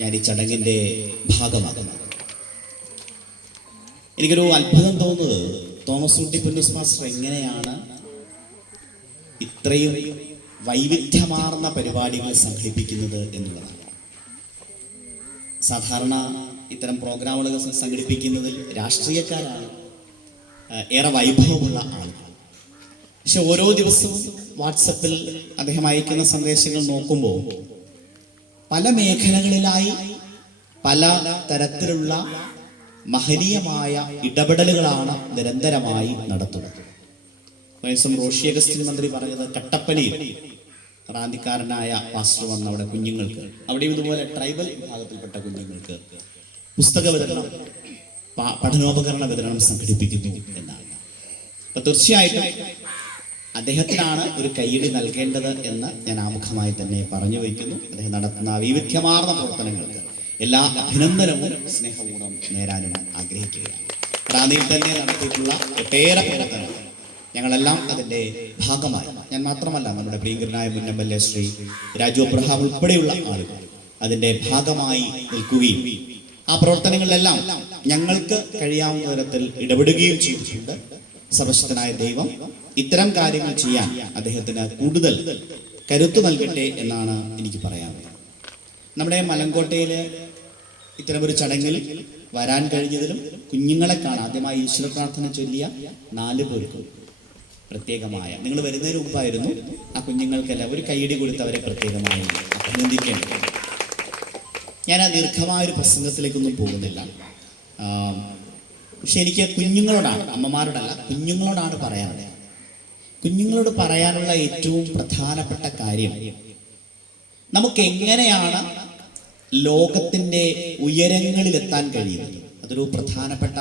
ഞാൻ ഈ ചടങ്ങിന്റെ ഭാഗമാകുന്നത് എനിക്കൊരു അത്ഭുതം തോന്നുന്നത് തോമസ് ഊട്ടി പുന്നൂസ് മാസ്റ്റർ എങ്ങനെയാണ് ഇത്രയും വൈവിധ്യമാർന്ന പരിപാടികൾ സംഘടിപ്പിക്കുന്നത് എന്നുള്ളതാണ്. സാധാരണ ഇത്തരം പ്രോഗ്രാമുകൾ സംഘടിപ്പിക്കുന്നതിൽ രാഷ്ട്രീയക്കാരാണ്. ഏറെ വൈഭവമുള്ള ആളുകൾ. പക്ഷെ ഓരോ ദിവസവും വാട്സപ്പിൽ അദ്ദേഹം അയക്കുന്ന സന്ദേശങ്ങൾ നോക്കുമ്പോൾ പല മേഖലകളിലായി പല തരത്തിലുള്ള മഹനീയമായ ഇടപെടലുകളാണ് നിരന്തരമായി നടത്തുന്നത്. വയസ്സം റോഷി അഗസ്റ്റിൻ മന്ത്രി പറഞ്ഞത് കട്ടപ്പനയിൽ ക്രാന്തിക്കാരനായ പാസ്റ്റർ വന്ന അവിടെ കുഞ്ഞുങ്ങൾക്ക് അവിടെ ഇതുപോലെ ട്രൈബൽ വിഭാഗത്തിൽപ്പെട്ട കുഞ്ഞുങ്ങൾക്ക് പുസ്തക വിതരണം പഠനോപകരണ വിതരണം സംഘടിപ്പിക്കുന്നു എന്നാണ്. അപ്പൊ തീർച്ചയായിട്ടും അദ്ദേഹത്തിനാണ് ഒരു കൈയടി നൽകേണ്ടത് എന്ന് ഞാൻ ആമുഖമായി തന്നെ പറഞ്ഞു വയ്ക്കുന്നു. അദ്ദേഹം നടത്തുന്ന വൈവിധ്യമാർന്ന പ്രവർത്തനങ്ങൾക്ക് എല്ലാ അഭിനന്ദനവും സ്നേഹപൂർവം നേരാനും ആഗ്രഹിക്കുകയാണ്. റാന്നിയിൽ തന്നെ നടത്തിയിട്ടുള്ള ഒട്ടേറെ പ്രവർത്തനങ്ങൾ. ഞങ്ങളെല്ലാം അതിന്റെ ഭാഗമായി ഞാൻ മാത്രമല്ല നമ്മുടെ പ്രിയങ്കരനായ മുൻ M L A Shri Raju Abraham ഉൾപ്പെടെയുള്ള ആളുകൾ അതിന്റെ ഭാഗമായി നിൽക്കുകയും ആ പ്രവർത്തനങ്ങളിലെല്ലാം ഞങ്ങൾക്ക് കഴിയാവുന്ന തരത്തിൽ ഇടപെടുകയും ചെയ്തിട്ടുണ്ട്. സർവശക്തനായ ദൈവം ഇത്തരം കാര്യങ്ങൾ ചെയ്യാൻ അദ്ദേഹത്തിന് കൂടുതൽ കരുത്തു നൽകട്ടെ എന്നാണ് എനിക്ക് പറയാനുള്ളത് നമ്മുടെ മലങ്കോട്ടയിൽ ഇത്തരമൊരു ചടങ്ങിൽ വരാൻ കഴിഞ്ഞതിലും കുഞ്ഞുങ്ങളെ കാണാൻ ആദ്യമായി ഈശ്വര പ്രാർത്ഥന ചൊല്ലിയ നാല് പേർക്ക് പ്രത്യേകമായ നിങ്ങൾ വരുന്നതിന് മുമ്പായിരുന്നു ആ കുഞ്ഞുങ്ങൾക്കെല്ലാം ഒരു കൈയടി കൊടുത്ത് അവരെ പ്രത്യേകമായി അഭിനന്ദിക്കേണ്ടത്. ഞാൻ ആ ദീർഘമായ ഒരു പ്രസംഗത്തിലേക്കൊന്നും പോകുന്നില്ല. പക്ഷെ എനിക്ക് കുഞ്ഞുങ്ങളോടാണ് അമ്മമാരോടല്ല കുഞ്ഞുങ്ങളോടാണ് പറയാനുള്ളത്. കുഞ്ഞുങ്ങളോട് പറയാനുള്ള ഏറ്റവും പ്രധാനപ്പെട്ട കാര്യം നമുക്ക് എങ്ങനെയാണ് ലോകത്തിന്റെ ഉയരങ്ങളിലെത്താൻ കഴിയുന്നത്? അതൊരു പ്രധാനപ്പെട്ട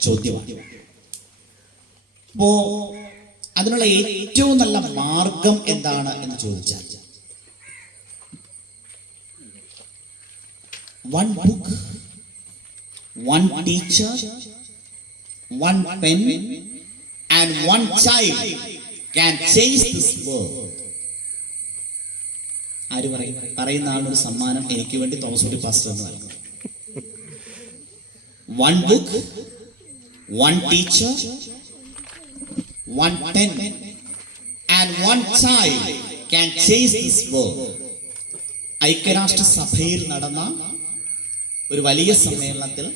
ചോദ്യമാണ്. അപ്പോ അതിനുള്ള ഏറ്റവും നല്ല മാർഗം എന്താണ് എന്ന് ചോദിച്ചാൽ one book one teacher one pen and one child can change this world ആര് പറയും? പറയുന്ന ആളൊരു സമ്മാനം എനിക്ക് വേണ്ടി തോമസ് കുട്ടി പാസ്റ്റർ എന്ന് നൽകും one book one teacher one pen and one child can change this world ഐക്യരാഷ്ട്ര സഭയിൽ നടന്ന ഒരു വലിയ സമ്മേളനത്തിൽ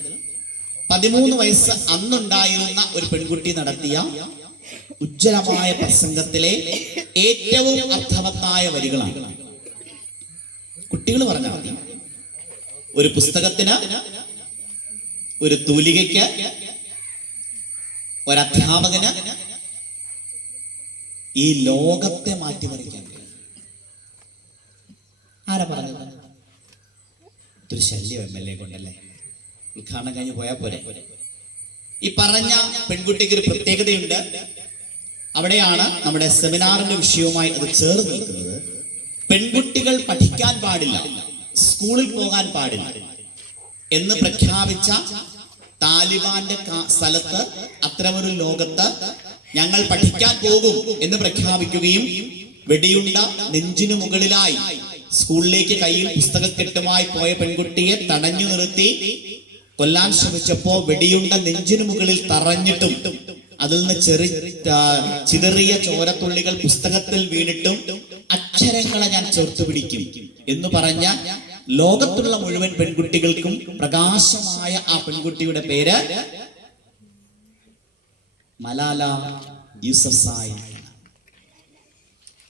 പതിമൂന്ന് വയസ്സ് അന്നുണ്ടായിരുന്ന ഒരു പെൺകുട്ടി നടത്തിയ ഉജ്ജ്വലമായ പ്രസംഗത്തിലെ ഏറ്റവും അർത്ഥവത്തായ വരികളാണ്. കുട്ടികൾ പറഞ്ഞാൽ മതി. ഒരു പുസ്തകത്തിന് ഒരു തൂലികയ്ക്ക് ഒരധ്യാപകന് ഈ ലോകത്തെ മാറ്റിമറിക്കാൻ ആരാ പറഞ്ഞത്? ഒരു ശല്യം എം എൽ എ കൊണ്ടല്ലേ? ഉദ്ഘാടനം കഴിഞ്ഞ് പോയാൽ പോരെ. ഈ പറഞ്ഞ പെൺകുട്ടിക്ക് ഒരു പ്രത്യേകതയുണ്ട്. അവിടെയാണ് നമ്മുടെ സെമിനാറിന്റെ വിഷയവുമായി അത് ചേർന്ന് നിൽക്കുന്നത്. പെൺകുട്ടികൾ പഠിക്കാൻ പാടില്ല സ്കൂളിൽ പോകാൻ പാടില്ല എന്ന് പ്രഖ്യാപിച്ച താലിബാന്റെ സ്ഥലത്ത് അത്തരമൊരു ലോകത്ത് ഞങ്ങൾ പഠിക്കാൻ പോകും എന്ന് പ്രഖ്യാപിക്കുകയും വെടിയുണ്ട നെഞ്ചിനു മുകളിലായി സ്കൂളിലേക്ക് കയ്യിൽ പുസ്തകക്കെട്ടുമായി പോയ പെൺകുട്ടിയെ തടഞ്ഞു നിർത്തി. കൊല്ലാൻ ശ്രമിച്ചപ്പോ വെടിയുണ്ട നെഞ്ചിനു മുകളിൽ തറഞ്ഞിട്ടും അതിൽ നിന്ന് ചെറി ചിതറിയ ചോരത്തുള്ളികൾ പുസ്തകത്തിൽ വീണിട്ടും അക്ഷരങ്ങളെ ഞാൻ ചേർത്ത് പിടിക്കും. എന്ന് പറഞ്ഞ ലോകത്തുള്ള മുഴുവൻ പെൺകുട്ടികൾക്കും പ്രകാശമായ ആ പെൺകുട്ടിയുടെ പേര് മലാല യൂസഫ്സായി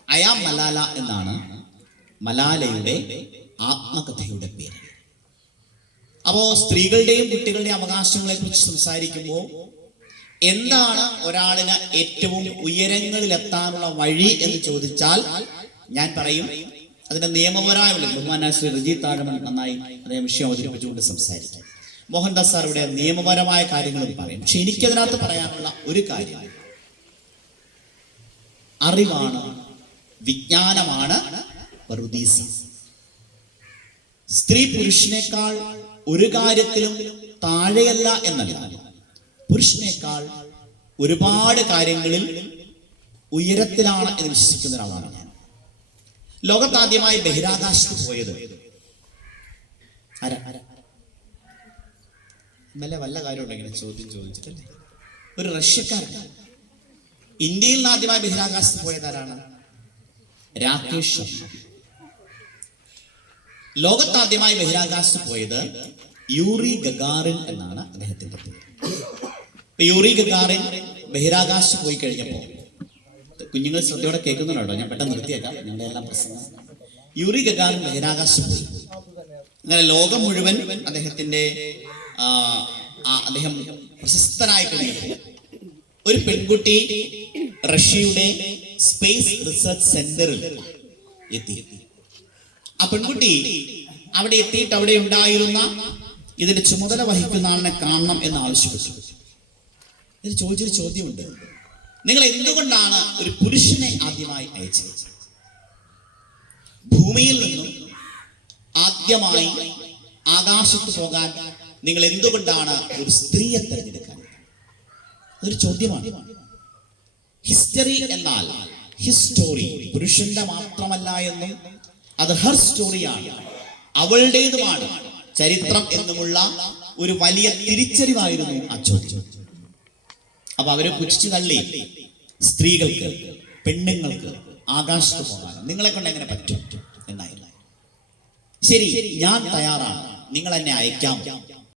അയാ മലാല എന്നാണ് മലാലയുടെ ആത്മകഥയുടെ പേര്. അപ്പോ സ്ത്രീകളുടെയും കുട്ടികളുടെയും അവകാശങ്ങളെ കുറിച്ച് സംസാരിക്കുമ്പോൾ എന്താണ് ഒരാളിന് ഏറ്റവും ഉയരങ്ങളിൽ എത്താനുള്ള വഴി എന്ന് ചോദിച്ചാൽ ഞാൻ പറയും അതിന്റെ നിയമപരമായ ബഹുമാന ശ്രീ റിജി താഴമൻ നന്നായി അദ്ദേഹം വിഷയം അവതരിപ്പിച്ചുകൊണ്ട് സംസാരിക്കും മോഹൻദാസ് സാർ ഇവിടെ നിയമപരമായ കാര്യങ്ങൾ പറയും. പക്ഷെ എനിക്കതിനകത്ത് പറയാനുള്ള ഒരു കാര്യം അറിവാണ് വിജ്ഞാനമാണ് പറുദീസ സ്ത്രീ പുരുഷനേക്കാൾ ഒരു കാര്യത്തിലും താഴെയല്ല എന്നല്ല. പുരുഷനേക്കാൾ ഒരുപാട് കാര്യങ്ങളിൽ ഉയരത്തിലാണ് എന്ന് വിശ്വസിക്കുന്ന ഒരാളാണ് ഞാൻ. ലോകത്താദ്യമായി ബഹിരാകാശത്ത് പോയത്. ആരാ? വല്ല കാര്യമുണ്ടോ ചോദ്യം ചോദിച്ചിട്ടല്ലേ? ഒരു റഷ്യക്കാരൻ. ഇന്ത്യയിൽ നിന്ന് ആദ്യമായി ബഹിരാകാശത്ത് പോയത് ആരാണ്? രാകേഷ് ലോകത്താദ്യമായി ബഹിരാകാശത്ത് പോയത് യൂറി ഗഗാറിൻ എന്നാണ് അദ്ദേഹത്തിന്റെ യൂറി ഗഗാറിൻ ബഹിരാകാശത്ത് പോയി കഴിഞ്ഞപ്പോ കുഞ്ഞുങ്ങൾ ശ്രദ്ധയോടെ കേൾക്കുന്നുണ്ടോ? ഞാൻ പെട്ടെന്ന് നിർത്തിയേക്കാം. ഞങ്ങളുടെ എല്ലാം പ്രസംഗം യൂറി ഗഗാറിൻ ബഹിരാകാശത്ത് പോയി. അങ്ങനെ ലോകം മുഴുവൻ അദ്ദേഹത്തിന്റെ അദ്ദേഹം പ്രശസ്തനായി കഴിഞ്ഞപ്പോൾ ഒരു പെൺകുട്ടി റഷ്യയുടെ സ്പേസ് റിസർച്ച് സെന്ററിൽ എത്തി. ആ പെൺകുട്ടി അവിടെ എത്തിയിട്ട് അവിടെ ഉണ്ടായിരുന്ന ഇതിന്റെ ചുമതല വഹിക്കുന്ന ആളിനെ കാണണം എന്ന് ആവശ്യപ്പെട്ടു. ഇതിൽ ചോദിച്ചൊരു ചോദ്യമുണ്ട്. നിങ്ങൾ എന്തുകൊണ്ടാണ് ഒരു പുരുഷനെ ആദ്യമായി അയച്ചത്? ഭൂമിയിൽ നിന്നും ആദ്യമായി ആകാശത്ത് പോകാൻ നിങ്ങൾ എന്തുകൊണ്ടാണ് ഒരു സ്ത്രീയെ തിരഞ്ഞെടുക്കാൻ? ഒരു ചോദ്യമാണ്. ഹിസ്റ്ററി എന്നാൽ ഹിസ്റ്റോറി പുരുഷന്റെ മാത്രമല്ല എന്നും അത് ഹർ സ്റ്റോറിയാണ്. അവളുടേതുമാണ് ചരിത്രം എന്നുമുള്ള ഒരു വലിയ തിരിച്ചറിവായിരുന്നു ആ ചോദ്യം. അപ്പൊ അവരെ പുച്ഛിച്ചു തള്ളി. സ്ത്രീകൾക്ക് പെണ്ണുങ്ങൾക്ക് ആകാശത്ത് പോകാൻ നിങ്ങളെ കൊണ്ട് എങ്ങനെ പറ്റും? എന്നായിരുന്നു. ശരി ഞാൻ തയ്യാറാണ്. നിങ്ങൾ എന്നെ അയക്കാം.